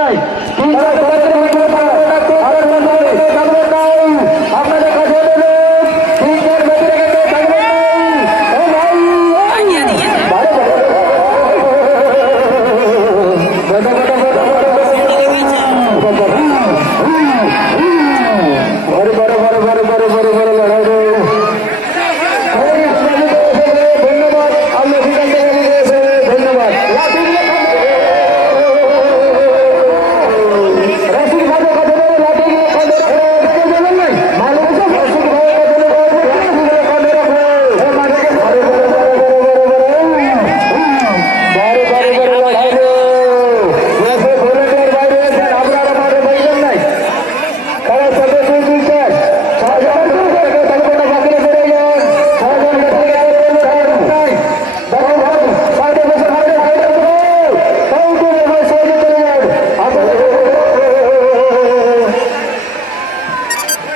নাই।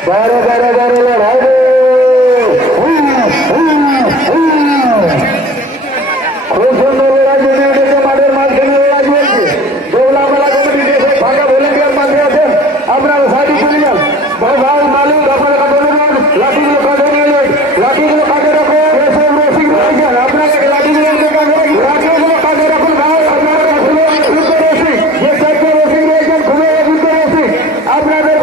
বড় বড় বড় লড়াই খুব সুন্দর লড়াই জমে উঠেছে মাঠের মাঝখানে লড়াই চলছে জৌলা মেলা কমিটি দেশে ফাঁকা বলে দিয়ে মাঝে আছেন আপনার সাইডে চলে আপনাদের